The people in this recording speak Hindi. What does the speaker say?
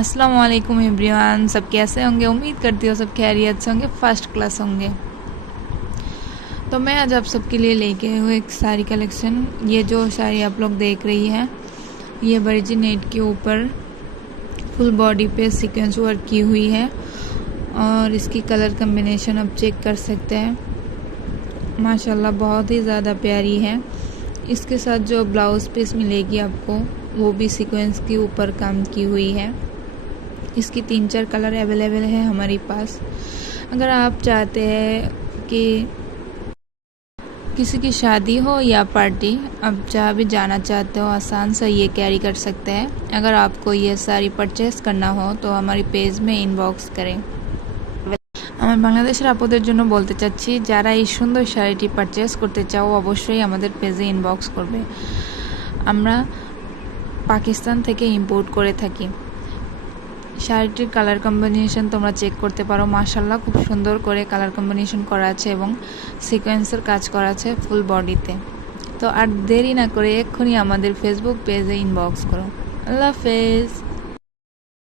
अस्सलाम वालेकुम एवरीवन सब कैसे होंगे? उम्मीद करती हूँ सब खैरियत से होंगे। फ़र्स्ट क्लास होंगे। तो मैं आज आप सबके लिए लेके आई हूँ एक साड़ी कलेक्शन ये जो साड़ी आप लोग देख रही है, ये बर्जी नेट के ऊपर फुल बॉडी पे सीक्वेंस वर्क की हुई है और इसकी कलर कम्बिनेशन आप चेक कर सकते हैं। माशाल्लाह, बहुत ही ज़्यादा प्यारी है। इसके साथ जो ब्लाउज पीस मिलेगी आपको, वो भी सीक्वेंस के ऊपर काम की हुई है। इसकी तीन चार कलर अवेलेबल है हमारे पास अगर आप चाहते हैं कि किसी की शादी हो या पार्टी आप जहाँ भी जाना चाहते हो आसान से ये कैरी कर सकते हैं अगर आपको ये सारी परचेस करना हो तो हमारी पेज में इनबॉक्स करें আমার বাংলাদেশের আপুদের জন্য বলতে চাচ্ছি যারা এই সুন্দর শাড়িটি পারচেস করতে চাও অবশ্যই আমাদের পেজে ইনবক্স করবে আমরা পাকিস্তান থেকে ইম্পোর্ট করে থাকি শাড়িটির কালার কম্বিনেশন তোমরা চেক করতে পারো। মাশাল্লাহ খুব সুন্দর করে কালার কম্বিনেশন করা আছে এবং সিকোয়েন্সের কাজ করা আছে ফুল বডিতে তো আর দেরি না করে এক্ষুনি আমাদের ফেসবুক পেজে ইনবক্স করো। আল্লাহ হাফেজ।